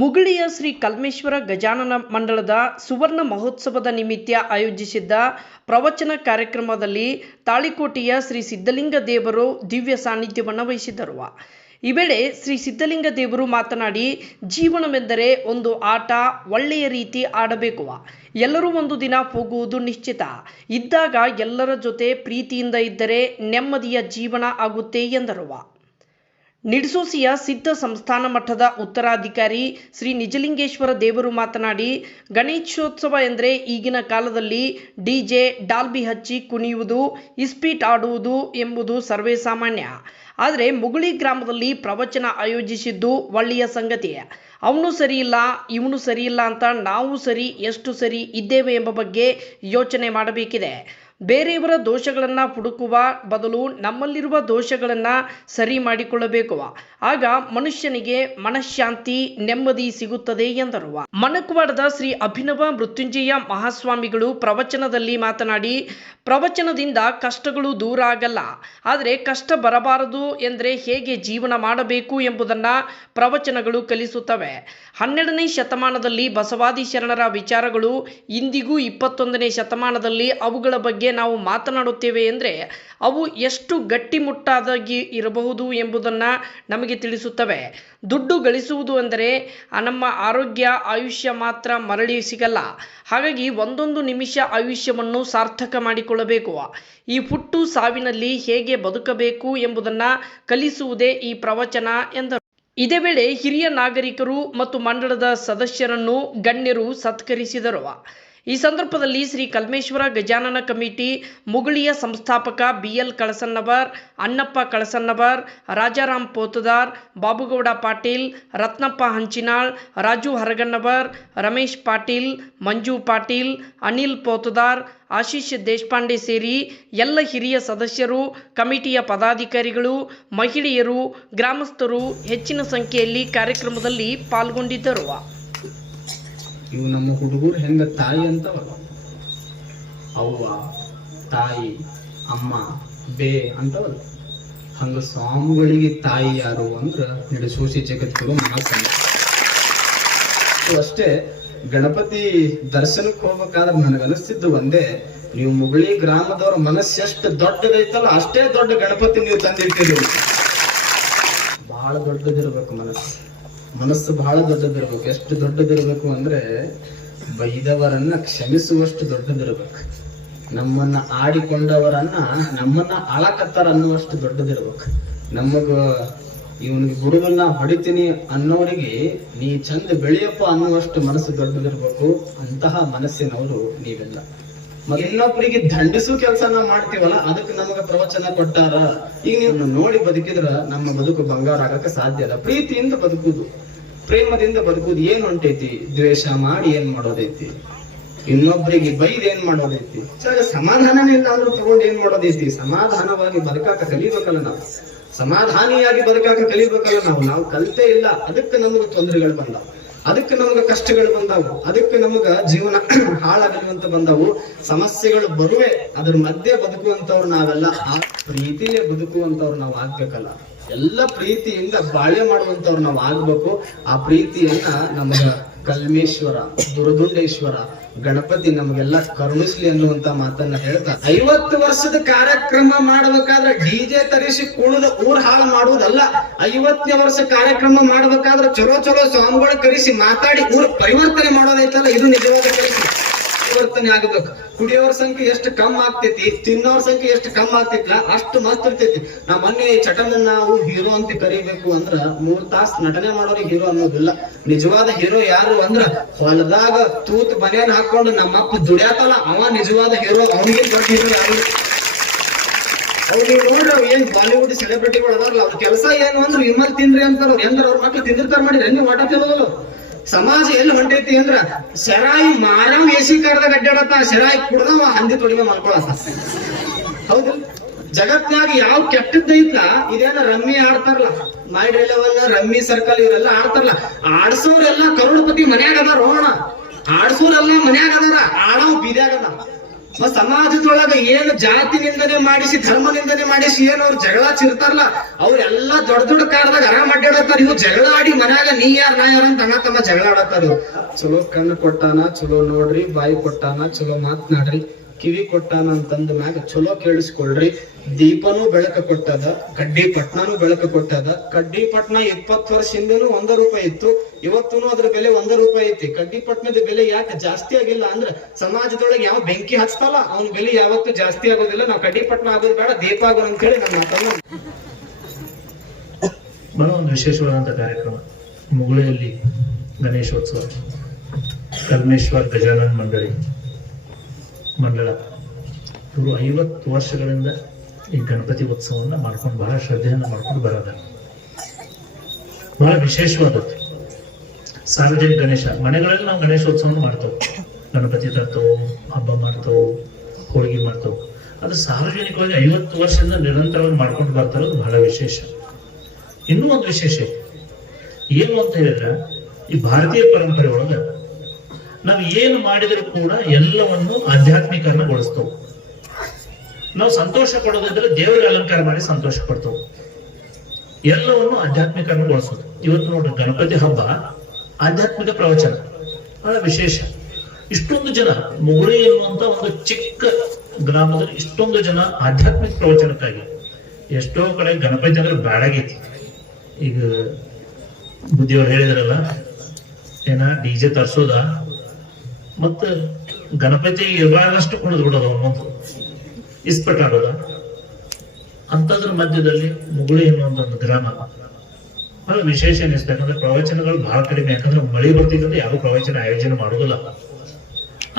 ಮುಗುಳಿಯ ಶ್ರೀ ಕಲ್ಮೇಶ್ವರ ಗಜಾನನ ಮಂಡಳದ ಸುವರ್ಣ ಮಹೋತ್ಸವದ ನಿಮಿತ್ತ ಆಯೋಜಿಸಿದ್ದ ಪ್ರವಚನ ಕಾರ್ಯಕ್ರಮದಲ್ಲಿ ತಾಳಿಕೋಟೆಯ ಶ್ರೀ ಸಿದ್ಧಲಿಂಗ ದೇವರು ದಿವ್ಯ ಸಾನ್ನಿಧ್ಯವನ್ನು ವಹಿಸಿದರು. ಈ ವೇಳೆ ಶ್ರೀ ಸಿದ್ಧಲಿಂಗ ದೇವರು ಮಾತನಾಡಿ, ಜೀವನವೆಂದರೆ ಒಂದು ಆಟ, ಒಳ್ಳೆಯ ರೀತಿ ಆಡಬೇಕು. ಎಲ್ಲರೂ ಒಂದು ದಿನ ಹೋಗುವುದು ನಿಶ್ಚಿತ. ಇದ್ದಾಗ ಎಲ್ಲರ ಜೊತೆ ಪ್ರೀತಿಯಿಂದ ಇದ್ದರೆ ನೆಮ್ಮದಿಯ ಜೀವನ ಆಗುತ್ತೆ ಎಂದರು. ನಿಡ್ಸೋಸಿಯ ಸಿದ್ಧ ಸಂಸ್ಥಾನ ಮಠದ ಉತ್ತರಾಧಿಕಾರಿ ಶ್ರೀ ನಿಜಲಿಂಗೇಶ್ವರ ದೇವರು ಮಾತನಾಡಿ, ಗಣೇಶೋತ್ಸವ ಎಂದರೆ ಈಗಿನ ಕಾಲದಲ್ಲಿ ಡಿಜೆ ಡಾಲ್ಬಿ ಹಚ್ಚಿ ಕುಣಿಯುವುದು, ಇಸ್ಪೀಟ್ ಆಡುವುದು ಎಂಬುದು ಸರ್ವೇ ಸಾಮಾನ್ಯ ಆದರೆ ಮುಗುಳಿ ಗ್ರಾಮದಲ್ಲಿ ಪ್ರವಚನ ಆಯೋಜಿಸಿದ್ದು ಒಳ್ಳೆಯ ಸಂಗತಿ. ಅವನು ಸರಿಯಿಲ್ಲ, ಇವನು ಸರಿಯಿಲ್ಲ ಅಂತ ನಾವು ಸರಿ, ಎಷ್ಟು ಸರಿ ಇದ್ದೇವೆ ಎಂಬ ಬಗ್ಗೆ ಯೋಚನೆ ಮಾಡಬೇಕಿದೆ. ಬೇರೆಯವರ ದೋಷಗಳನ್ನು ಹುಡುಕುವ ಬದಲು ನಮ್ಮಲ್ಲಿರುವ ದೋಷಗಳನ್ನು ಸರಿ ಮಾಡಿಕೊಳ್ಳಬೇಕು. ಆಗ ಮನುಷ್ಯನಿಗೆ ಮನಃಶಾಂತಿ ನೆಮ್ಮದಿ ಸಿಗುತ್ತದೆ ಎಂದರು. ಮಣಕವಾಡದ ಶ್ರೀ ಅಭಿನವ ಮೃತ್ಯುಂಜಯ ಮಹಾಸ್ವಾಮಿಗಳು ಪ್ರವಚನದಲ್ಲಿ ಮಾತನಾಡಿ, ಪ್ರವಚನದಿಂದ ಕಷ್ಟಗಳು ದೂರ ಆಗಲ್ಲ, ಆದರೆ ಕಷ್ಟ ಬರಬಾರದು ಎಂದರೆ ಹೇಗೆ ಜೀವನ ಮಾಡಬೇಕು ಎಂಬುದನ್ನು ಪ್ರವಚನಗಳು ಕಲಿಸುತ್ತವೆ. ಹನ್ನೆರಡನೇ ಶತಮಾನದಲ್ಲಿ ಬಸವಾದಿ ಶರಣರ ವಿಚಾರಗಳು, ಇಂದಿಗೂ ಇಪ್ಪತ್ತೊಂದನೇ ಶತಮಾನದಲ್ಲಿ ಅವುಗಳ ಬಗ್ಗೆ ನಾವು ಮಾತನಾಡುತ್ತೇವೆ ಎಂದರೆ ಅವು ಎಷ್ಟು ಗಟ್ಟಿಮುಟ್ಟಾದಾಗಿ ಇರಬಹುದು ಎಂಬುದನ್ನು ನಮಗೆ ತಿಳಿಸುತ್ತವೆ. ದುಡ್ಡು ಗಳಿಸುವುದು ಅಂದರೆ ನಮ್ಮ ಆರೋಗ್ಯ, ಆಯುಷ್ಯ ಮಾತ್ರ ಮರಳಿ ಸಿಗಲ್ಲ. ಹಾಗಾಗಿ ಒಂದೊಂದು ನಿಮಿಷ ಆಯುಷ್ಯವನ್ನು ಸಾರ್ಥಕ ಮಾಡಿಕೊಳ್ಳಬೇಕು. ಈ ಹುಟ್ಟು ಸಾವಿನಲ್ಲಿ ಹೇಗೆ ಬದುಕಬೇಕು ಎಂಬುದನ್ನು ಕಲಿಸುವುದೇ ಈ ಪ್ರವಚನ ಎಂದರು. ಇದೇ ವೇಳೆ ಹಿರಿಯ ನಾಗರಿಕರು ಮತ್ತು ಮಂಡಳದ ಸದಸ್ಯರನ್ನು ಗಣ್ಯರು ಸತ್ಕರಿಸಿದರು. ಈ ಸಂದರ್ಭದಲ್ಲಿ ಶ್ರೀ ಕಲ್ಮೇಶ್ವರ ಗಜಾನನ ಕಮಿಟಿ, ಮುಗುಳಿಯ ಸಂಸ್ಥಾಪಕ ಬಿ ಎಲ್ ಕಳಸನ್ನವರ್, ಅಣ್ಣಪ್ಪ ಕಳಸನ್ನವರ್, ರಾಜಾರಾಮ್ ಪೋತದಾರ್, ಬಾಬುಗೌಡ ಪಾಟೀಲ್, ರತ್ನಪ್ಪ ಹಂಚಿನಾಳ್, ರಾಜು ಹರಗಣ್ಣವರ್, ರಮೇಶ್ ಪಾಟೀಲ್, ಮಂಜು ಪಾಟೀಲ್, ಅನಿಲ್ ಪೋತದಾರ್, ಆಶೀಶ್ ದೇಶಪಾಂಡೆ ಸೇರಿ ಎಲ್ಲ ಹಿರಿಯ ಸದಸ್ಯರು, ಕಮಿಟಿಯ ಪದಾಧಿಕಾರಿಗಳು, ಮಹಿಳೆಯರು, ಗ್ರಾಮಸ್ಥರು ಹೆಚ್ಚಿನ ಸಂಖ್ಯೆಯಲ್ಲಿ ಕಾರ್ಯಕ್ರಮದಲ್ಲಿ ಪಾಲ್ಗೊಂಡಿದ್ದರು. ಇವು ನಮ್ಮ ಹುಡುಗರು ಹೆಂಗ ತಾಯಿ ಅಂತವಲ್ಲ. ಅವ್ವ, ತಾಯಿ, ಅಮ್ಮ, ಬೇ ಅಂತವಲ್ಲ. ಹಂಗ ಸ್ವಾಮಿಗಳಿಗೆ ತಾಯಿ ಯಾರು ಅಂದ್ರ ನಡೆಸೋಸಿ ಜಗದ್ಗುರು ಮಹಾಸ್ವಾಮಿ. ಅಷ್ಟೇ ಗಣಪತಿ ದರ್ಶನಕ್ಕೆ ಹೋಗ್ಬೇಕಾದ್ರೆ ನನಗನಿಸ್ತಿದ್ದು ಒಂದೇ, ನೀವು ಮುಗಳಿ ಗ್ರಾಮದವ್ರ ಮನಸ್ಸು ಎಷ್ಟು ದೊಡ್ಡದೈತಲ್ಲ ಅಷ್ಟೇ ದೊಡ್ಡ ಗಣಪತಿ ನೀವು ತಂದಿರ್ತೀರಿ ಬಹಳ ದೊಡ್ಡದಿರ್ಬೇಕು ಮನಸ್ಸು. ಮನಸ್ಸು ಬಹಳ ದೊಡ್ಡದಿರ್ಬೇಕು. ಎಷ್ಟು ದೊಡ್ಡದಿರ್ಬೇಕು ಅಂದ್ರೆ ಬೈದವರನ್ನ ಕ್ಷಮಿಸುವಷ್ಟು ದೊಡ್ಡದಿರ್ಬೇಕು. ನಮ್ಮನ್ನ ಆಡಿಕೊಂಡವರನ್ನ ನಮ್ಮನ್ನ ಆಳಕತ್ತಾರ ಅನ್ನುವಷ್ಟು ದೊಡ್ಡದಿರ್ಬೇಕು. ನಮಗ ಇವನಿಗೆ ಗುರುವನ್ನ ಹೊಡಿತೀನಿ ಅನ್ನೋರಿಗೆ ನೀ ಚಂದ ಬೆಳೆಯಪ್ಪ ಅನ್ನುವಷ್ಟು ಮನಸ್ಸು ದೊಡ್ಡದಿರ್ಬೇಕು ಅಂತಹ ಮನಸ್ಸಿನವರು ನೀವೆಲ್ಲ. ಇನ್ನೊಬ್ಬರಿಗೆ ದಂಡಿಸೋ ಕೆಲಸ ನಾವು ಮಾಡ್ತೀವಲ್ಲ, ಅದಕ್ಕೆ ನಮಗೆ ಪ್ರವಚನ ಕೊಟ್ಟಾರ? ಈಗ ನೀವು ನೋಡಿ ಬದುಕಿದ್ರ ನಮ್ಮ ಬದುಕು ಬಂಗಾರ ಆಗಕ್ಕೆ ಸಾಧ್ಯ ಇಲ್ಲ. ಪ್ರೀತಿಯಿಂದ ಬದುಕುದು. ಪ್ರೇಮದಿಂದ ಬದುಕುದು ಏನ್ ಹೊಂಟೈತಿ? ದ್ವೇಷ ಮಾಡಿ ಏನ್ ಮಾಡೋದೈತಿ? ಇನ್ನೊಬ್ರಿಗೆ ಬೈದ್ ಏನ್ ಮಾಡೋದೈತಿ? ಸರ್, ಸಮಾಧಾನನೇ ತಗೊಂಡು ತಗೊಂಡ್ ಏನ್ ಮಾಡೋದೈತಿ? ಸಮಾಧಾನವಾಗಿ ಬದುಕಾಕ ಕಲಿಬೇಕಲ್ಲ ನಾವು. ಸಮಾಧಾನಿಯಾಗಿ ಬದುಕಾಕ ಕಲಿಬೇಕಲ್ಲ ನಾವು. ನಾವು ಕಲಿತೇ ಇಲ್ಲ. ಅದಕ್ಕೆ ನಮ್ಗೆ ತೊಂದರೆಗಳು ಬಂದಾವ. ಅದಕ್ಕೆ ನಮಗ ಕಷ್ಟಗಳು ಬಂದಾವು. ಅದಕ್ಕೆ ನಮಗ ಜೀವನ ಹಾಳಾಗಲಿವಂತ ಬಂದವು. ಸಮಸ್ಯೆಗಳು ಬರುವೆ. ಅದ್ರ ಮಧ್ಯೆ ಬದುಕುವಂತವ್ರು ನಾವೆಲ್ಲ ಆ ಪ್ರೀತಿಲೇ ಬದುಕುವಂತವ್ರು ನಾವು ಆಗ್ಬೇಕಲ್ಲ. ಎಲ್ಲ ಪ್ರೀತಿಯಿಂದ ಬಾಳೆ ಮಾಡುವಂತವ್ರು ನಾವು ಆಗ್ಬೇಕು. ಆ ಪ್ರೀತಿಯನ್ನ ನಮ್ಗ ಕಲ್ಮೇಶ್ವರ, ದುರದುಂಡೇಶ್ವರ, ಗಣಪತಿ ನಮಗೆಲ್ಲ ಕರುಣಿಸ್ಲಿ ಅನ್ನುವಂತ ಮಾತನ್ನ ಹೇಳ್ತಾ, ಐವತ್ತು ವರ್ಷದ ಕಾರ್ಯಕ್ರಮ ಮಾಡಬೇಕಾದ್ರೆ ಡಿಜೆ ತರಿಸಿ ಕುಣಿದು ಊರ್ ಹಾಳು ಮಾಡುವುದಲ್ಲ. ಐವತ್ತನೇ ವರ್ಷ ಕಾರ್ಯಕ್ರಮ ಮಾಡ್ಬೇಕಾದ್ರೆ ಚಲೋ ಚಲೋ ಸಾಂಗ್ಗಳು ಕರೆಸಿ ಮಾತಾಡಿ ಊರ್ ಪರಿವರ್ತನೆ ಮಾಡೋದೈತಲ್ಲ, ಇದು ನಿಜವಾದ ಕೆಲಸ ಪರಿವರ್ತನೆ ಆಗಬೇಕು. ಕುಡಿಯೋರ ಸಂಖ್ಯೆ ಎಷ್ಟು ಕಮ್ಮಿ ಆಗ್ತೈತಿ, ತಿನ್ನೋರ ಸಂಖ್ಯೆ ಎಷ್ಟು ಕಮ್ಮಿ ಆಗ್ತೈತಿಲ್ಲ ಅಷ್ಟು ಮಸ್ತ್ ಇರ್ತೈತಿ. ನಾ ಮೊನ್ನೆ ಚಟನನ್ನ ನಾವು ಹೀರೋ ಅಂತ ಕರಿಬೇಕು ಅಂದ್ರ ಮೂರ್ ತಾಸ್ ನಟನೆ ಮಾಡೋರಿಗೆ ಹೀರೋ ಅನ್ನೋದಿಲ್ಲ. ನಿಜವಾದ ಹೀರೋ ಯಾರು ಅಂದ್ರ ಹೊಲದಾಗ ತೂತ್ ಬನಿಯನ್ ಹಾಕೊಂಡು ನಮ್ಮಪ್ಪ ದುಡ್ಯಾತಲ್ಲ, ಅವ ನಿಜವಾದ ಹೀರೋ, ಅವನಿಗೆ ದೊಡ್ಡ ಹೀರೋ ಯಾರು? ಅವ್ರಿಗೆ ನೋಡ್ರಿ ಅವ್ರು ಏನ್ ಬಾಲಿವುಡ್ ಸೆಲೆಬ್ರಿಟಿಗಳು ಅದಾರಲ್ಲ, ಅವ್ರ ಕೆಲಸ ಏನು ಅಂದ್ರೆ ವಿಮಲ್ ತಿನ್ರಿ ಅಂತಾರ ಹೆಂಗಾರ ಅವ್ರ ಮಕ್ಳು ತಿಂದಿರ್ತಾರ ಮಾಡಿ ಹೆಂಗ್ ತಿನ್ನೋದಲ್ಲ ಸಮಾಜ ಎಲ್ಲಿ ಹೊಂಟೈತಿ ಅಂದ್ರ ಶರಾಯಿ ಮಾರಾಮ್ ಎಸಿ ಕಾರ್ದಾಗ ಅಡ್ಡಾಡತ್ತ ಶರಾಯಿ ಕುಡ್ದವ, ಹಂದಿ ತೊಡಿಮೆ ಮಾಡ್ಕೊಳತ್ತ ಹೌದು. ಜಗತ್ನಾಗ ಯಾವ ಕೆಟ್ಟದ್ದೈತ್ಲ ಇದೇನ ರಮ್ಮಿ ಆಡ್ತಾರಲ್ಲ ಮೈಡ್ ಲೆವೆಲ್ ರಮ್ಮಿ ಸರ್ಕಲ್ ಇವರೆಲ್ಲ ಆಡ್ತಾರಲ್ಲ, ಆಡ್ಸೋರೆಲ್ಲ ಕರೋಡ್ಪತಿ ಮನ್ಯಾಗ ಅದಾರ ಆಡ್ಸೋರೆಲ್ಲ ಮನ್ಯಾಗ ಅದಾರ ಆಡವ್ ಬೀದ್ಯಾಗ ಮತ್ತ್ ಸಮಾಜದೊಳಗ ಏನು ಜಾತಿ ನಿಂದನೆ ಮಾಡಿಸಿ ಧರ್ಮ ನಿಂದನೆ ಮಾಡಿಸಿ, ಏನು ಅವ್ರು ಜಗಳ ಚಿರ್ತಾರಲ್ಲ, ಅವ್ರೆಲ್ಲ ದೊಡ್ಡ ದೊಡ್ಡ ಕಾರದಾಗ ಆರಾಮ್ ಅಡ್ಡಾಡತ್ತಾರ ಇವು ಜಗಳ ಆಡಿ ಮನ್ಯಾಗ ನೀ ಯಾರ, ನಾ ಯಾರ ಅಂತ ಅಣ್ಣ ತಮ್ಮ ಜಗಳ ಆಡತ್ತಾರ. ಚಲೋ ಕಣ್ಣು ಕೊಟ್ಟಾನ, ಚಲೋ ನೋಡ್ರಿ, ಬಾಯಿ ಕೊಟ್ಟಾನ, ಚಲೋ ಮಾತ್ನಾಡ್ರಿ ಕಿವಿ ಕೊಟ್ಟಾನ ಅಂತಂದ ಮ್ಯಾಗ ಚಲೋ ಕೇಳಿಸ್ಕೊಳ್ರಿ. ದೀಪನೂ ಬೆಳಕ ಕೊಟ್ಟದ, ಕಡ್ಡಿ ಪಟ್ನಾನು ಬೆಳಕ ಕೊಟ್ಟದ. ಕಡ್ಡಿ ಪಟ್ನ ಇಪ್ಪತ್ತು ವರ್ಷ ಹಿಂದೆನೂ ಒಂದ ರೂಪಾಯಿ ಇತ್ತು. ಇವತ್ತೂ ಅದ್ರ ಬೆಲೆ ಒಂದ ರೂಪಾಯಿ ಐತಿ. ಕಡ್ಡಿ ಪಟ್ನದ ಬೆಲೆ ಯಾಕೆ ಜಾಸ್ತಿ ಆಗಿಲ್ಲ ಅಂದ್ರ ಸಮಾಜದೊಳಗೆ ಯಾವ ಬೆಂಕಿ ಹಚ್ತಲ್ಲ, ಅವನ ಬೆಲೆ ಯಾವತ್ತೂ ಜಾಸ್ತಿ ಆಗೋದಿಲ್ಲ. ನಾವು ಕಡ್ಡಿ ಪಟ್ನ ಆಗೋದು ಬೇಡ, ದೀಪ ಆಗೋಣ ಅಂತ ಹೇಳಿ ನಮ್ಮ ಮಾತನ್ನ ಬರೋ ಒಂದು ವಿಶೇಷವಾದಂತ ಕಾರ್ಯಕ್ರಮ, ಮುಗುಳಿಯಲ್ಲಿ ಗಣೇಶೋತ್ಸವ. ಕರ್ಮೇಶ್ವರ್ ಗಜಾನನ್ ಮಂಡಳಿ. ಮಂಡಳ ಇವರು ಐವತ್ತು ವರ್ಷಗಳಿಂದ ಈ ಗಣಪತಿ ಉತ್ಸವವನ್ನು ಮಾಡ್ಕೊಂಡು ಬಹಳ ಶ್ರದ್ಧೆಯನ್ನು ಮಾಡ್ಕೊಂಡು ಬರೋದ ಬಹಳ ವಿಶೇಷವಾದದ್ದು. ಸಾರ್ವಜನಿಕ ಗಣೇಶ, ಮನೆಗಳಲ್ಲಿ ನಾವು ಗಣೇಶೋತ್ಸವವನ್ನು ಮಾಡ್ತೇವೆ. ಗಣಪತಿ ತರ್ತೇವೆ, ಹಬ್ಬ ಮಾಡ್ತೇವೆ, ಹೋಳಿಗೆ ಮಾಡ್ತೇವೆ. ಅದು ಸಾರ್ವಜನಿಕವಾಗಿ ಐವತ್ತು ವರ್ಷದಿಂದ ನಿರಂತರವಾಗಿ ಮಾಡ್ಕೊಂಡು ಬರ್ತಾರೋದು ಬಹಳ ವಿಶೇಷ. ಇನ್ನೂ ಒಂದು ವಿಶೇಷ ಏನು ಅಂತ ಹೇಳಿದ್ರೆ, ಈ ಭಾರತೀಯ ಪರಂಪರೆ ಒಳಗ ನಾವು ಏನು ಮಾಡಿದರೂ ಕೂಡ ಎಲ್ಲವನ್ನು ಆಧ್ಯಾತ್ಮೀಕರಣಗೊಳಿಸ್ತೇವೆ. ನಾವು ಸಂತೋಷ ಕೊಡೋದಿದ್ರೆ ದೇವರಿಗೆ ಅಲಂಕಾರ ಮಾಡಿ ಸಂತೋಷ ಪಡ್ತೇವೆ. ಎಲ್ಲವನ್ನು ಆಧ್ಯಾತ್ಮೀಕರಣಗೊಳಿಸೋದು. ಇವತ್ತು ನೋಡಿ ಗಣಪತಿ ಹಬ್ಬ ಆಧ್ಯಾತ್ಮಿಕ ಪ್ರವಚನ, ಬಹಳ ವಿಶೇಷ. ಇಷ್ಟೊಂದು ಜನ ಮುಗುಳಿ ಎನ್ನುವಂತ ಒಂದು ಚಿಕ್ಕ ಗ್ರಾಮದಲ್ಲಿ ಇಷ್ಟೊಂದು ಜನ ಆಧ್ಯಾತ್ಮಿಕ ಪ್ರವಚನಕ್ಕಾಗಿ. ಎಷ್ಟೋ ಕಡೆ ಗಣಪತಿ ಅಂದ್ರೆ ಬ್ಯಾಡಾಗೈತಿ ಈಗ ಬುದ್ಧಿಯವ್ರು ಹೇಳಿದ್ರಲ್ಲ, ಏನ ಡಿ ಜೆ ತರ್ಸೋದ? ಮತ್ತ ಗಣಪತಿ ಇರುವಾಗಷ್ಟು ಕುಣಿದು ಬಿಡೋದು ಅವನೊಂದು ಇಸ್ಪಟಾಡೋದ ಅಂತದ್ರ ಮಧ್ಯದಲ್ಲಿ ಮುಗುಳಿ ಒಂದು ಗ್ರಾಮ. ಬಹಳ ವಿಶೇಷ ಅನಿಸ್ತು ಯಾಕಂದ್ರೆ ಪ್ರವಚನಗಳು ಬಹಳ ಕಡಿಮೆ. ಯಾಕಂದ್ರೆ ಮಳೆ ಬರ್ತಿದ್ರೆ ಯಾವ ಪ್ರವಚನ ಆಯೋಜನೆ ಮಾಡುದಿಲ್ಲ.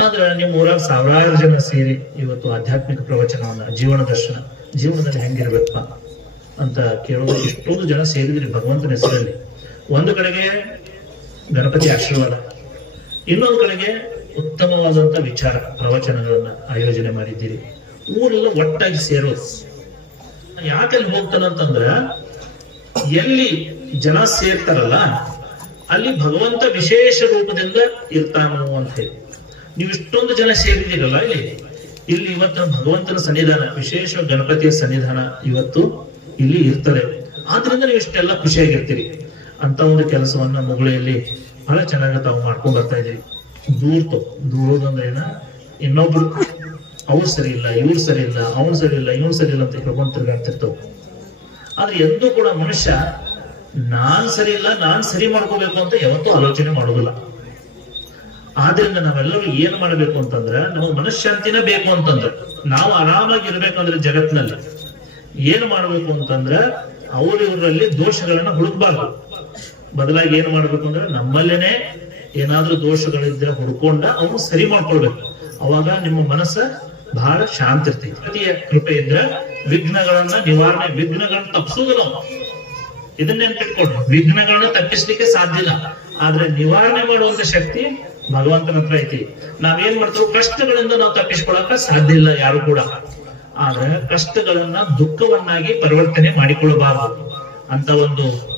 ಆದ್ರೆ ನಿಮ್ಮ ಊರಾಗ ಸಾವಿರಾರು ಜನ ಸೇರಿ ಇವತ್ತು ಆಧ್ಯಾತ್ಮಿಕ ಪ್ರವಚನವನ್ನ, ಜೀವನ ದರ್ಶನ, ಜೀವನದಲ್ಲಿ ಹೆಂಗಿರ್ಬೇಕಪ್ಪ ಅಂತ ಕೇಳೋದು ಎಷ್ಟೊಂದು ಜನ ಸೇರಿದ್ರಿ ಭಗವಂತನ ಹೆಸರಲ್ಲಿ. ಒಂದು ಕಡೆಗೆ ಗಣಪತಿ ಆಶೀರ್ವಾದ, ಇನ್ನೊಂದು ಕಡೆಗೆ ಉತ್ತಮವಾದಂತ ವಿಚಾರ, ಪ್ರವಚನಗಳನ್ನ ಆಯೋಜನೆ ಮಾಡಿದ್ದೀರಿ. ಊರೆಲ್ಲ ಒಟ್ಟಾಗಿ ಸೇರೋದು. ಯಾಕಲ್ಲಿ ಹೋಗ್ತಾನಂತಂದ್ರ ಎಲ್ಲಿ ಜನ ಸೇರ್ತಾರಲ್ಲ, ಅಲ್ಲಿ ಭಗವಂತ ವಿಶೇಷ ರೂಪದಿಂದ ಇರ್ತಾನೋ ಅಂತ ಹೇಳಿ. ನೀವು ಇಷ್ಟೊಂದು ಜನ ಸೇರಿದ್ದೀರಲ್ಲ ಇಲ್ಲಿ. ಇಲ್ಲಿ ಇವತ್ತು ಭಗವಂತನ ಸನ್ನಿಧಾನ, ವಿಶೇಷ ಗಣಪತಿಯ ಸನ್ನಿಧಾನ ಇವತ್ತು ಇಲ್ಲಿ ಇರ್ತದೆ. ಆದ್ರಿಂದ ನೀವು ಇಷ್ಟೆಲ್ಲ ಖುಷಿಯಾಗಿರ್ತೀರಿ. ಅಂತ ಒಂದು ಕೆಲಸವನ್ನ ಮುಗುಳಿಯಲ್ಲಿ ಬಹಳ ಚೆನ್ನಾಗಿ ತಾವು ಮಾಡ್ಕೊಂಡ್ ಬರ್ತಾ ಇದೀರಿ ದೂರ್ತು ದೂರೋದಂದ್ರೆ ಏನ ಇನ್ನೊಬ್ರು, ಅವ್ರು ಸರಿ ಇಲ್ಲ, ಇವ್ರು ಸರಿ ಇಲ್ಲ, ಅವ್ನು ಸರಿ ಇಲ್ಲ, ಇವ್ನು ಸರಿ ಇಲ್ಲ ಅಂತ ಹೇಳ್ಕೊಂಡು ತಿರ್ಗಾಡ್ತಿರ್ತವೆ. ಆದ್ರೆ ಎಂದೂ ಕೂಡ ಮನುಷ್ಯ ನಾನ್ ಸರಿ ಇಲ್ಲ, ನಾನ್ ಸರಿ ಮಾಡ್ಕೋಬೇಕು ಅಂತ ಯಾವತ್ತೂ ಆಲೋಚನೆ ಮಾಡೋದಿಲ್ಲ. ಆದ್ರಿಂದ ನಾವೆಲ್ಲರೂ ಏನ್ ಮಾಡಬೇಕು ಅಂತಂದ್ರೆ, ನಾವು ಮನಃಶಾಂತಿನ ಬೇಕು ಅಂತಂದ್ರೆ, ನಾವು ಆರಾಮಾಗಿ ಇರ್ಬೇಕಂದ್ರೆ ಜಗತ್ನಲ್ಲಿ, ಏನ್ ಮಾಡ್ಬೇಕು ಅಂತಂದ್ರೆ ಅವರಿವರಲ್ಲಿ ದೋಷಗಳನ್ನ ಹುಡುಕ್ಬಾರ್ದು. ಬದಲಾಗಿ ಏನ್ ಮಾಡ್ಬೇಕು ಅಂದ್ರೆ, ನಮ್ಮಲ್ಲೇನೆ ಏನಾದ್ರೂ ದೋಷಗಳಿದ್ರೆ ಹುಡ್ಕೊಂಡ ಅವನು ಸರಿ ಮಾಡ್ಕೊಳ್ಬೇಕು. ಅವಾಗ ನಿಮ್ಮ ಮನಸ್ಸ ಬಹಳ ಶಾಂತ ಇರ್ತೈತಿ. ಪತಿಯ ಕೃಪೆ ಇದ್ರೆ ವಿಘ್ನಗಳನ್ನ ನಿವಾರಣೆ, ವಿಘ್ನಗಳನ್ನ ತಪ್ಪಿಸೋದು ನಾವು ಇದನ್ನ ನೆನ್ಪಿಟ್ಕೊಡ್ರಿ ವಿಘ್ನಗಳನ್ನ ತಪ್ಪಿಸ್ಲಿಕ್ಕೆ ಸಾಧ್ಯ ಇಲ್ಲ. ಆದ್ರೆ ನಿವಾರಣೆ ಮಾಡುವಂತ ಶಕ್ತಿ ಭಗವಂತನ ಹತ್ರ ಐತಿ. ನಾವೇನ್ ಮಾಡ್ತೇವೆ ಕಷ್ಟಗಳಿಂದ ನಾವು ತಪ್ಪಿಸ್ಕೊಳಕ ಸಾಧ್ಯ ಇಲ್ಲ ಯಾರು ಕೂಡ. ಆದ್ರೆ ಕಷ್ಟಗಳನ್ನ ದುಃಖವನ್ನಾಗಿ ಪರಿವರ್ತನೆ ಮಾಡಿಕೊಳ್ಳಬಾರದು. ಅಂತ ಒಂದು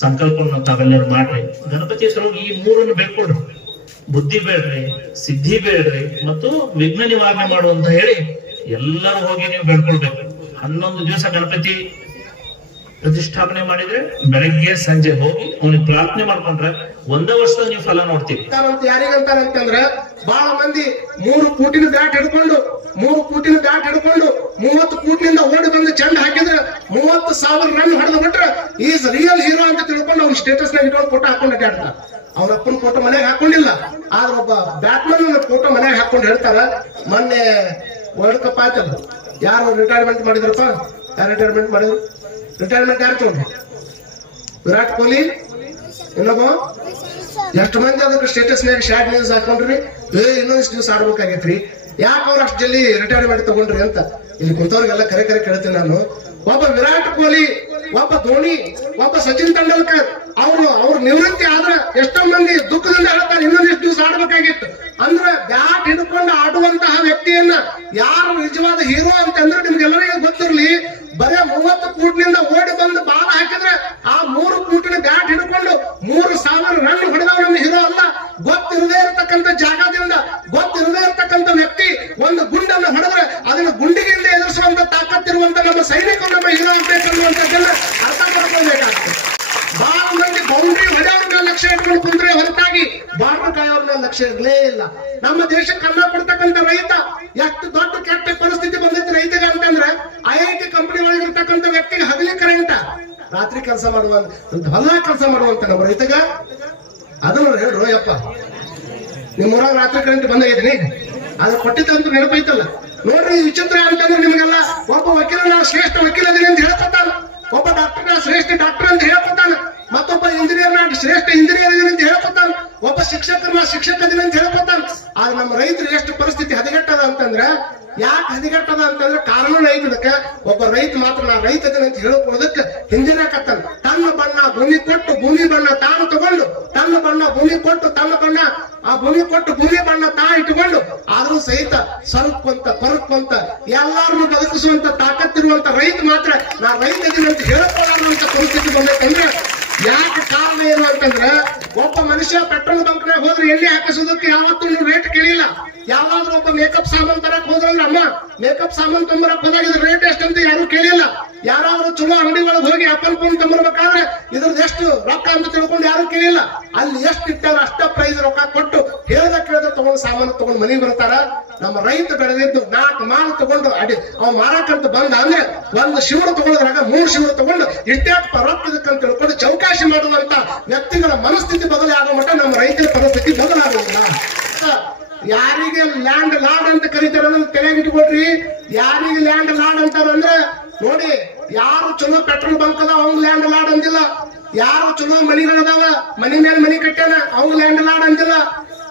ಸಂಕಲ್ಪವನ್ನು ತಾವೆಲ್ಲರೂ ಮಾಡ್ರಿ. ಗಣಪತಿ ಹೋಗಿ ಈ ಮೂರನ್ನು ಬೇಡ್ಕೊಡ್ರಿ ಬುದ್ಧಿ ಬೇಡ್ರಿ, ಸಿದ್ಧಿ ಬೇಡ್ರಿ, ಮತ್ತು ವಿಘ್ನ ನಿವಾರಣೆ ಮಾಡುವಂತ ಹೇಳಿ ಎಲ್ಲರೂ ಹೋಗಿ ನೀವು ಬೇಡ್ಕೊಳ್ಬೇಕು. ಹನ್ನೊಂದು ದಿವಸ ಗಣಪತಿ ಪ್ರತಿಷ್ಠಾಪನೆ ಮಾಡಿದ್ರೆ ಬೆಳಗ್ಗೆ ಸಂಜೆ ಹೋಗಿ ಅವನಿಗೆ ಪ್ರಾರ್ಥನೆ ಮಾಡ್ಕೊಂಡ್ರೆ ಒಂದೇ ವರ್ಷದ ನೀವು ಫಲ ನೋಡ್ತೀವಿ ಯಾರಿಗಂತಾರೆ ಅಂತಂದ್ರ ಬಹಳ ಮಂದಿ ಮೂರು ಕೂಟಿನ ದಾಟ್ ಹಿಡ್ಕೊಂಡು, ಮೂರು ಕೂಟಿನ ದಾಟ್ ಹಿಡ್ಕೊಂಡು, ಮೂವತ್ತು ಕೂಟಿನಿಂದ ಓಡಿ ಬಂದು ಚೆಂಡ ಹಾಕಿದ್ರೆ ಮೂವತ್ತು ಸಾವಿರ ರನ್ ಹೊಡೆದು ಬಿಟ್ರೆ ಈಸ್ ರಿಯಲ್ ಹೀರೋ ಅಂತ ತಿಳ್ಕೊಂಡು ಅವ್ನ ಸ್ಟೇಟಸ್ ನಾಗ ಇಟ್ಕೊಂಡು ಹಾಕೊಂಡು ಅವ್ರ ಅಪ್ಪನ ಫೋಟೋ ಮನೆಗೆ ಹಾಕೊಂಡಿಲ್ಲ. ಆದ್ರ ಒಬ್ಬ ಬ್ಯಾಟ್ಮನ್ ಫೋಟೋ ಮನೆಗೆ ಹಾಕೊಂಡು ಹೇಳ್ತಾರ, ಮೊನ್ನೆ ವರ್ಲ್ಡ್ ಕಪ್ ಆಯ್ತಲ್ಲ, ಯಾರು ರಿಟೈರ್ಮೆಂಟ್ ಮಾಡಿದ್ರಪ್ಪ? ಯಾರು ರಿಟೈರ್ಮೆಂಟ್ ಮಾಡಿದ್ರು? ರಿಟೈರ್ಮೆಂಟ್ ಯಾರು ತಗೊಂಡ್ರು? ವಿರಾಟ್ ಕೊಹ್ಲಿ? ಇನ್ನೊಬ್ಬ? ಎಷ್ಟು ಮಂದಿ ಅದಕ್ಕೆ ಸ್ಟೇಟಸ್ ಮೇಲೆ ಶಾರ್ಟ್ ನ್ಯೂಸ್ ಹಾಕೊಂಡ್ರಿ? ಏ, ಇನ್ನೊಂದಿಷ್ಟು ನ್ಯೂಸ್ ಆಡ್ಬೇಕಾಗೈತ್ರಿ. ಯಾಕೆ ಅವ್ರು ಅಷ್ಟು ಜಲ್ದಿ ರಿಟೈರ್ಮೆಂಟ್ ತಗೊಂಡ್ರಿ ಅಂತ. ಇಲ್ಲಿ ಕುಂತವ್ರಿಗೆಲ್ಲ ಕರೆ ಕರೆ ಕೇಳ್ತೀನಿ ನಾನು. ಒಬ್ಬ ವಿರಾಟ್ ಕೊಹ್ಲಿ, ಒಬ್ಬ ಧೋನಿ, ಒಬ್ಬ ಸಚಿನ್ ತೆಂಡೂಲ್ಕರ್ ಅವರು, ಅವ್ರ ನಿವೃತ್ತಿ ಆದ್ರೆ ಎಷ್ಟೋ ಮಂದಿ ದುಃಖದಿಂದ ಹೇಳ್ತಾರೆ, ಇನ್ನೊಂದಿಷ್ಟು ದಿವಸ ಆಡ್ಬೇಕಾಗಿತ್ತು. ಅಂದ್ರೆ ಬ್ಯಾಟ್ ಹಿಡ್ಕೊಂಡು ಆಡುವಂತಹ ವ್ಯಕ್ತಿಯನ್ನ ಯಾರು ನಿಜವಾದ ಹೀರೋ ಅಂತಂದ್ರೆ ನಿಮ್ಗೆಲ್ಲರಿಗೆ ಗೊತ್ತಿರ್ಲಿ, ಬರೇ ಮೂವತ್ತು ಕೂಟ್ನಿಂದ ಓಡಿ ಬಂದು ಬಾಲ ಹಾಕಿದ್ರೆ ಆ ಮೂರು ಕೂಟಿನ ಬ್ಯಾಟ್ ಹಿಡ್ಕೊಂಡು ಮೂರು ಸಾವಿರ ರನ್ ಹೊಡೆದವ ನಮ್ಮ ಹೀರೋ ಅಲ್ಲ. ಗೊತ್ತಿರದೇ ಇರತಕ್ಕಂತ ಜಾಗದಿಂದ, ಗೊತ್ತಿರದೇ ಇರತಕ್ಕಂತ ವ್ಯಕ್ತಿ ಒಂದು ಗುಂಡನ್ನು ಹೊಡೆದ್ರೆ ಅದನ್ನ ಗುಂಡಿಗಿಂದ ಎದುರಿಸುವಂತ ತಾಕತ್ತಿರುವಂತ ನಮ್ಮ ಸೈನಿಕರು ನಮ್ಮ ಹೀರೋ ಆಗ್ಬೇಕನ್ನುವಂಥದ್ದು ಬಾರ್ಡರ್ ಅವ್ರನ್ನ ಲಕ್ಷ್ಯ ಇರ್ಲೇ ಇಲ್ಲ. ನಮ್ಮ ದೇಶಕ್ಕೆ ಅನ್ನ ಕೊಡ್ತಕ್ಕಂಥ ರೈತ, ಎಷ್ಟು ದೊಡ್ಡ ಕೆಟ್ಟ ಪರಿಸ್ಥಿತಿ ಬಂದೈತಿ ರೈತಗ ಅಂತಂದ್ರೆ ಐ ಐ ಟಿ ಕಂಪನಿ ಒಳಗಿರ್ತಕ್ಕಂಥ ವ್ಯಕ್ತಿಗೆ ಹಗಲಿ ಕರೆಂಟ, ರಾತ್ರಿ ಕೆಲಸ ಮಾಡುವ ಹೊಲ ಕೆಲಸ ಮಾಡುವಂತ ನಮ್ಮ ರೈತಗ. ಅದನ್ನ ಹೇಳ್ರು, ಯಪ್ಪ. ನಿಮ್ ಊರಾಗ ರಾತ್ರಿ ಕರೆಂಟ್ ಬಂದಾಗಿದ್ದೀನಿ ಅದು ಕೊಟ್ಟಿದ್ದಂತ ನೆನಪೈತಲ್ಲ. ನೋಡ್ರಿ ವಿಚಿತ್ರ ಅಂತಂದ್ರೆ ನಿಮಗೆಲ್ಲ ಒಬ್ಬ ವಕೀಲ ನಾವು ಶ್ರೇಷ್ಠ ವಕೀಲ ಅದೀನಿ ಅಂತ ಹೇಳ್ಕೊತಾನ. ಒಬ್ಬ ಡಾಕ್ಟರ್ ನಾ ಶ್ರೇಷ್ಠ ಡಾಕ್ಟರ್ ಅಂತ ಹೇಳ್ಕೊತಾನ. ಮತ್ತೊಬ್ಬ ಇಂಜಿನಿಯರ್ ನಾ ಶ್ರೇಷ್ಠ ಇಂಜಿನಿಯರ್ ಅಂತ ಹೇಳ್ಕೊತಾನ. ಒಬ್ಬ ಶಿಕ್ಷಕರು ಶಿಕ್ಷಕ ದಿನ ಅಂತ ಹೇಳ್ಕೊತಾನ. ಆದ್ರೆ ನಮ್ಮ ರೈತರು ಎಷ್ಟು ಪರಿಸ್ಥಿತಿ ಹದಗೆಟ್ಟದ ಅಂತಂದ್ರೆ, ಯಾಕೆ ಹದಿಗೆಟ್ಟದ ಅಂತಂದ್ರೆ ಕಾನೂನು ಐತಿ ಇದಕ್ಕೆ ಒಬ್ಬ ರೈತ ಮಾತ್ರ ನಾ ರೈತ ದಿನ ಅಂತ ಹೇಳ್ಕೊಳ್ಳೋದಕ್ಕೆ ಹಿಂದಿನಕತ್ತಾನ ತನ್ನ ಬಣ್ಣ ಭೂಮಿ ಕೊಟ್ಟು ಭೂಮಿ ಬಣ್ಣ ತಾನು ತಗೊಂಡು, ತನ್ನ ಬಣ್ಣ ಭೂಮಿ ಕೊಟ್ಟು ತನ್ನ ಬಣ್ಣ, ಆ ಭೂಮಿ ಕೊಟ್ಟು ಭೂಮಿ ಬಣ್ಣ ತಾ ಇಟ್ಟುಕೊಂಡು, ಆದ್ರೂ ಸಹಿತ ಸ್ವಲ್ಪ ಪರಕ್ ಅಂತ ಎಲ್ಲಾರನ್ನು ಬದುಕಿಸುವಂತ ತಾಕತ್ತಿರುವಂತ ರೈತ ಮಾತ್ರ ನಾ ರೈತ ದಿನ ಅಂತ ಹೇಳ್ಕೊಳ್ಳಾರಂತ ಪರಿಸ್ಥಿತಿ ಬಂದೈತಂದ್ರೆ ಯಾಕೆ ಕಾರಣ ಏನು ಅಂತಂದ್ರೆ ಒಬ್ಬ ಮನುಷ್ಯ ಪೆಟ್ರೋಲ್ ಬಂಕ್ನಾಗ ಹೋದ್ರೆ ಎಲ್ಲಿ ಹಾಕಿಸೋದಕ್ಕೆ ಯಾವತ್ತೂ ರೇಟ್ ಕೇಳಿಲ್ಲ. ಯಾವಾದ್ರೂ ಒಬ್ಬ ಮೇಕಪ್ ಸಾಮಾನ್ ತರಕ್ ಹೋದ್ರಂದ್ರೆ ಅಮ್ಮ? ಮೇಕಪ್ ಸಾಮಾನ್ ತೊಂಬರಕ್ ಹೋದಾಗ ಇದ್ರ ರೇಟ್ ಎಷ್ಟಂತ ಯಾರು ಕೇಳಿಲ್ಲ. ಯಾರಾದ್ರೂ ಚಲೋ ಅಂಗಡಿ ಒಳಗೆ ಹೋಗಿ ಆಪಲ್ ಫೋನ್ ತೊಂಬರ್ಬೇಕಾದ್ರೆ ಇದ್ರದ್ದು ಎಷ್ಟು ರೊಕ್ಕ ಅಂತ ತಿಳ್ಕೊಂಡು ಯಾರು ಕೇಳಿಲ್ಲ. ಅಲ್ಲಿ ಎಷ್ಟು ಇಟ್ಟಾರ ಅಷ್ಟ ಪ್ರೈಸ್ ರೊಕ್ಕ ಕೊಟ್ಟು ಹೇಳ್ದ ಕೇಳ್ದ ತಗೊಂಡು ಸಾಮಾನು ತಗೊಂಡು ಮನೆಗೆ ಬರ್ತಾರ. ನಮ್ಮ ರೈತ ಬೆಳೆದಿದ್ದು ನಾಲ್ಕು ಮಾಲ್ ತಗೊಂಡು ಅಡಿ, ಅವ ಮಾರಾಕಂತ ಬಂದ ಅಂದ್ರೆ ಒಂದು ಶಿವರು ತಗೊಳ್ಳೋದ್ರಾಗ ಮೂರು ಶಿವರು ತಗೊಂಡು ಇಟ್ಟಾಕ ಅಂತ ತಿಳ್ಕೊಂಡು ಚೌಕಾಶಿ ಮಾಡುವಂತ ವ್ಯಕ್ತಿಗಳ ಮನಸ್ಥಿತಿ ಬದಲಾಗೋ ಮಟ್ಟ ನಮ್ಮ ರೈತರ ಪರಿಸ್ಥಿತಿ ಬದಲಾಗುವುದಿಲ್ಲ ಯಾರಿಗೆ ಲ್ಯಾಂಡ್ ಲಾರ್ಡ್ ಅಂತ ಕರೀತಾರ ತಲೆಗೆ ಇಟ್ಕೊಡ್ರಿ ಯಾರಿಗೆ ಲ್ಯಾಂಡ್ ಲಾರ್ಡ್ ಅಂತಾರ ಅಂದ್ರೆ, ನೋಡಿ, ಯಾರು ಚಲೋ ಪೆಟ್ರೋಲ್ ಬಂಕ್ ಅದ ಅವ್ನ್ ಲ್ಯಾಂಡ್ ಲಾರ್ಡ್ ಅಂದಿಲ್ಲ. ಯಾರು ಚಲೋ ಮನಿಗಳದಾವ ಮನಿ ಮೇಲೆ ಮನಿ ಕಟ್ಟ್ಯಾನ ಅವ್ನ್ ಲ್ಯಾಂಡ್ ಲಾರ್ಡ್ ಅಂದಿಲ್ಲ.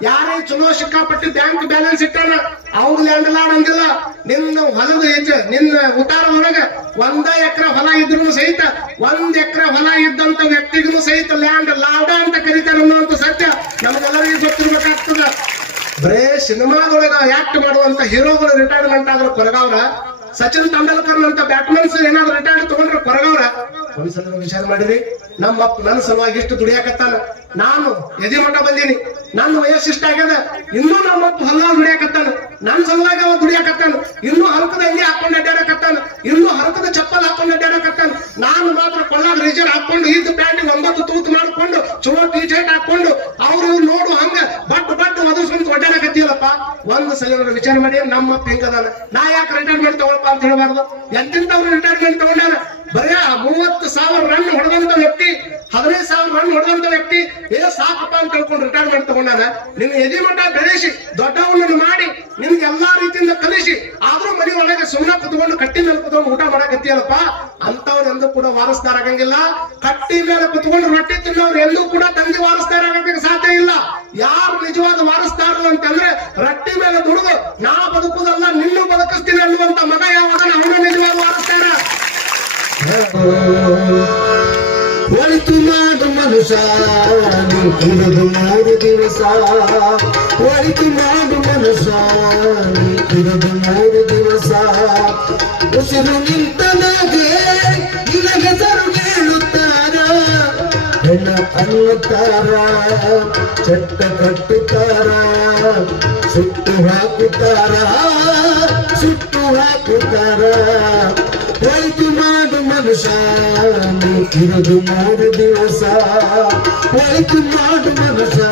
ಯಾರೇ ಚಲೋ ಸಿಕ್ಕಾಪಟ್ಟಿ ಬ್ಯಾಂಕ್ ಬ್ಯಾಲೆನ್ಸ್ ಇಟ್ಟಾನ ಅವ್ರ ಲ್ಯಾಂಡ್ ಲಾರ್ಡ್ ಅಂದಿಲ್ಲ. ನಿನ್ನ ಹೊಲದ ಹೆಚ್ಚು ನಿನ್ನ ಉತ್ತಾರ ಒಳಗ ಒಂದ ಎಕರೆ ಹೊಲ ಇದ್ರು ಸಹಿತ, ಒಂದ್ ಎಕರೆ ಹೊಲ ಇದ್ದಂತ ವ್ಯಕ್ತಿಗೂ ಸಹಿತ ಲ್ಯಾಂಡ್ ಲಾರ್ಡ ಅಂತ ಕರೀತಾರ ಅನ್ನುವಂತ ಸತ್ಯ ನಮಗೆಲ್ಲರಿಗೂ ಗೊತ್ತಿರ್ಬೇಕಾಗ್ತದ. ಬರೇ ಸಿನಿಮಾದೊಳಗ ಆಕ್ಟ್ ಮಾಡುವಂತ ಹೀರೋಗಳು ರಿಟೈರ್ಮೆಂಟ್ ಆದ್ರೆ ಕೊರಗಾವ್ರ, ಸಚಿನ್ ತಂಡಲ್ಕರ್ ಅಂತ ಬ್ಯಾಟ್ಮನ್ಸ್ ಏನಾದ್ರು ರಿಟೈರ್ಡ್ ತಗೊಂಡ್ರೆ ಕೊರಗಾವ್ರ? ಒಂದ್ಸಲ ವಿಚಾರ ಮಾಡಿರಿ, ನಮ್ಮ ನನ್ನ ಸಲುವಾಗಿ ಇಷ್ಟು ದುಡಿಯಾಕತ್ತಾನ. ನಾನು ಎದೆ ಮಠ ಬಂದೀನಿ. ನನ್ನ ವಯಸ್ಸು ಇಷ್ಟ ಆಗ್ಯದ ಇನ್ನೂ ನಮ್ಮ ಹೊಲ ದುಡಿಯಾಕತ್ತಾನ. ನನ್ನ ಸಲುವಾಗಿ ಅವ ದುಡಿಯಾಕತ್ತಾನ. ಇನ್ನೂ ಹರಕದ ಅಂಗಿ ಹಾಕೊಂಡು ಅಡ್ಡಾಡಕತ್ತಾನ ಇನ್ನೂ ಹರಕದ ಚಪ್ಪಲ್ ಹಾಕೊಂಡು ಅಡ್ಡಾಡಕತ್ತಾನ ನಾನು ಮಾತ್ರ ಕೊಳ್ಳಾಗ ರಿಜರ್ ಹಾಕೊಂಡು ಇದ್ದ ಪ್ಯಾಂಟ್ ಒಂಬತ್ತು ತೂತು ಮಾಡ್ಕೊಂಡು, ಚಲೋ ಟಿ ಶರ್ಟ್ ಹಾಕೊಂಡು, ಅವ್ರು ನೋಡು ಹಂಗ ಬಟ್ ಬಟ್ ಒದಸ್ಕೊಂತ ಒಡ್ಡಾಡಕತ್ತೀವಲ್ಲಪ್ಪ ಒಂದು ಸಲ ವಿಚಾರ ಮಾಡಿ, ನಮ್ಮ ಹೆಂಗದಾನ ನಾ ಯಾಕೆ ರಿಟೈರ್ಮೆಂಟ್ ತಗೊಳಪ್ಪ ಅಂತ ಹೇಳಬಾರ್ದು? ಎಂತೆಂತವ್ರು ರಿಟೈರ್ಮೆಂಟ್ ತಗೊಂಡಾರ? ಬರೀ ಮೂವತ್ತು ಸಾವಿರ ರನ್ ಹೊಡೆದಂತ ವ್ಯಕ್ತಿ ಹದಿನೈದು ಸಾವಿರ ರನ್ ಹೊಡೆದಂತ ವ್ಯಕ್ತಿ ಏನೋ ಸಾಕಪ್ಪ ಅಂತ ತಿಳ್ಕೊಂಡು ರಿಟೈರ್ಮೆಂಟ್ ತಗೊಂಡಾನ, ನಿನ್ನ ಎದಿ ಮಠ ಬೆಳೆಸಿ, ದೊಡ್ಡವನನ್ನು ಮಾಡಿ, ನಿನ್ಗೆ ಎಲ್ಲಾ ರೀತಿಯಿಂದ ಕಲಿಸಿ, ಆದ್ರೂ ಮನೆ ಒಳಗೆ ಸುಮ್ಮನೆ ಕುತ್ಕೊಂಡು ಕಟ್ಟಿ ಮೇಲೆ ಕುತ್ಕೊಂಡು ಊಟ ಮಾಡಕತ್ತೀಯಲ್ಲಪ್ಪ ಅಂತವ್ರು ಎಂದೂ ಕೂಡ ವಾರಸ್ತಾರ ಆಗಂಗಿಲ್ಲ. ಕಟ್ಟಿ ಮೇಲೆ ಕುತ್ಕೊಂಡು ರೊಟ್ಟಿ ತಿನ್ನೋರು ಎಂದೂ ಕೂಡ ತಂದೆ ವಾರಸ್ತಾರ ಆಗೋದಕ್ಕೆ ಸಾಧ್ಯ ಇಲ್ಲ. ಯಾರು ನಿಜವಾದ ವಾರಸ್ತಾರು ಅಂತಂದ್ರೆ ರಟ್ಟಿ ಮೇಲೆ ದುಡಿದು, ನಾ ಬದುಕುದಲ್ಲ, ನಿನ್ನೂ ಬದುಕಿಸ್ತೀನಿ ಅನ್ನುವಂತ ಮಗ ಯಾವಾಗ ಅವನು ನಿಜವಾದ ವಾರಸ್ತಾರ ಮನುಷ್ಯ ಕುಡಿದು ಮೂರು ದಿವಸ. ಒಳಿತು ಮಾಡು ಮನುಷ್ಯ ಕುಡಿದು ಮೂರು ದಿವಸ. ಉಸಿರು ನಿಂತನಾಗೆ ನಿನಗೆ ಸರು ಹೇಳುತ್ತಾರ. ಹೆಣ್ಣ ಅನ್ನುತ್ತಾರ, ಚಟ್ಟ ಕಟ್ಟುತ್ತಾರ. ಸುಟ್ಟು ಹಾಕುತ್ತಾರ ಸುಟ್ಟು ಹಾಕುತ್ತಾರ. ಮಾಡು ಮನುಷ್ಯ ನೀ ಇರುದು ಮೂರು ದಿವಸ ಒಳಿತು ಮಾಡು ಮನುಷ್ಯ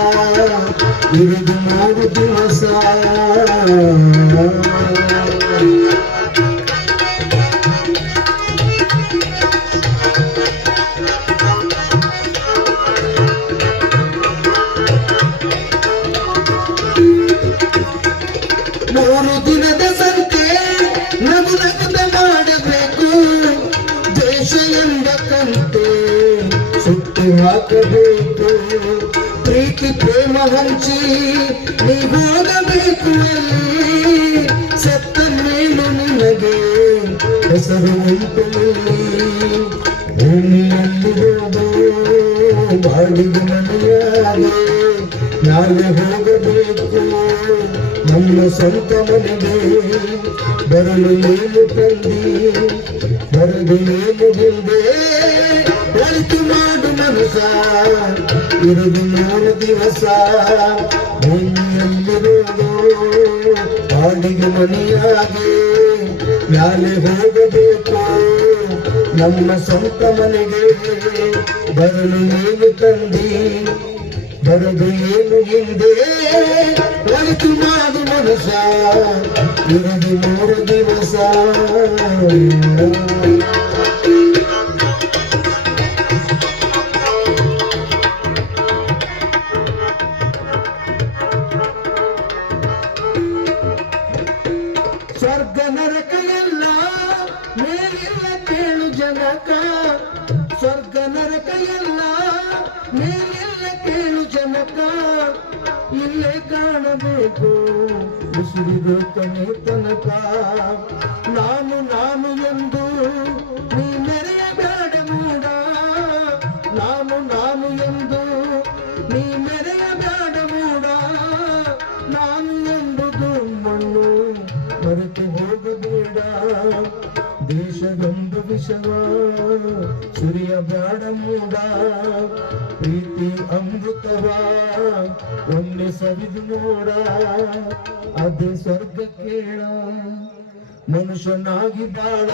ಇರುದು ಮೂರು ದಿವಸ ಹಂಚಿ ನೀ ಹೋಗಬೇಕು ಅಲ್ಲಿ. ಸತ್ತ ಮೇಲು ನಿನಗೆ ಹೆಸರು ಉಂಟು ಭೂಮಿಯಲ್ಲಿ ಹೋದು ಬಾಡಿಗೆ ಮನೆಯಾಗೆ. ನಾಳೆ ಹೋಗಬೇಕು, ನಮ್ಮ ಸ್ವಂತ ಮನೆಗೆ. ಬರಲು ಏನು ತಂದಿ? ಬರದು ಇರುದು ಮೂರು ದಿವಸ ಭೂಮಿಯಲ್ಲಿರುವುದು ಬಾಡಿಗೆ ಮನೆಯಾಗಿ ನಾಳೆ ಹೋಗಬೇಕು ನಮ್ಮ ಸ್ವಂತ ಮನೆಗೆ ಬರಲು ಏನು ತಂದಿ ಬರದು ಏನು ಹಿಂದೆ ಒಳಿತು ಮಾಡು ಮನಸ ಇರದು ಮೂರು ದಿವಸ ಜನಕ ಇಲ್ಲೇ ಕಾಣಬೇಕು. ಉಸಿರಿದು ತನಕ. ನಾನು ನಾನು ಎಂದು ಅಮೃತವ ಒಮ್ಮೆ ಸವಿದು ನೋಡ, ಅದೇ ಸ್ವರ್ಗ ಕೇಳ. ಮನುಷ್ಯನಾಗಿ ಬಾಳ,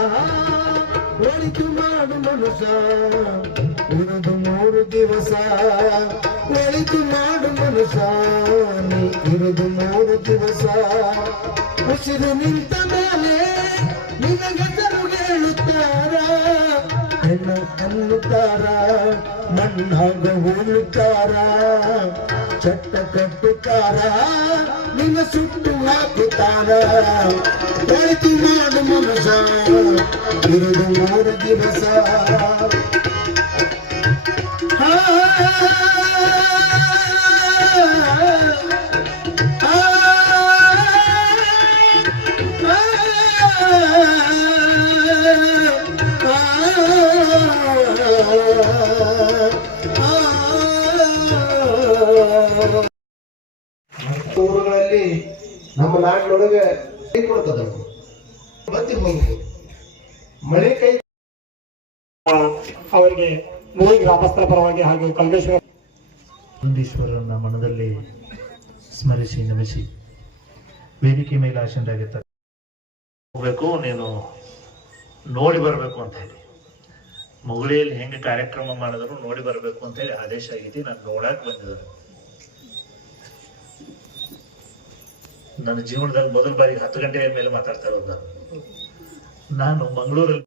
ಒಳಿತು ಮಾಡು ಮನುಷ್ಯ. ಇರುದು ಮೂರು ದಿವಸ, ಒಳಿತು ಮಾಡು ಮನುಷ್ಯ. ನೀ ಇರುದು ಮೂರು ದಿವಸ, ಉಸಿರು ನಿಂತ ಮೇಲೆ ನಿನಗೆದರು ಹೇಳುತ್ತಾರ ಹೆಣ್ಣ ಅನ್ನುತ್ತಾರ ಮಣ್ಣಾಗ ಉಳುತ್ತಾರ ಚಟ್ಟ ಕಟ್ಟುತ್ತಾರ ನಿನ್ನ ಸುಟ್ಟು ಹಾಕುತ್ತಾರ ಒಳಿತು ಮಾಡು ಮನಸ ಇರುದು ಮೂರು ದಿವಸ. ಬತ್ತಿ ಹೋಗ್ಬೇಕು ಮಳೆ ಕೈ ಅವರಿಗೆ ಗ್ರಾಮಸ್ಥರ ಪರವಾಗಿ ಹಾಗೂ ಕಲ್ಮೇಶ್ವರ ನಂದೀಶ್ವರನ ಮನದಲ್ಲಿ ಸ್ಮರಿಸಿ ನಮಿಸಿ ವೇದಿಕೆ ಮೇಲೆ ಆಸೀನರಾಗಿರ್ತಾರೆ ಹೋಗ್ಬೇಕು ನೀನು ನೋಡಿ ಬರಬೇಕು ಅಂತ ಹೇಳಿ. ಮುಗುಳಿಯಲ್ಲಿ ಹೆಂಗೆ ಕಾರ್ಯಕ್ರಮ ಮಾಡಿದ್ರು ನೋಡಿ ಬರಬೇಕು ಅಂತ ಹೇಳಿ ಆದೇಶ ಆಗೈತಿ ನಾನು ನೋಡಕ್ ಬಂದಿದ್ದಾರೆ ನನ್ನ ಜೀವನದಲ್ಲಿ ಮೊದಲ ಬಾರಿಗೆ ಹತ್ತು ಗಂಟೆಯ ಮೇಲೆ ಮಾತಾಡ್ತಾ ಇರೋದು ನಾನು. ನಾನು ಮಂಗಳೂರಲ್ಲಿ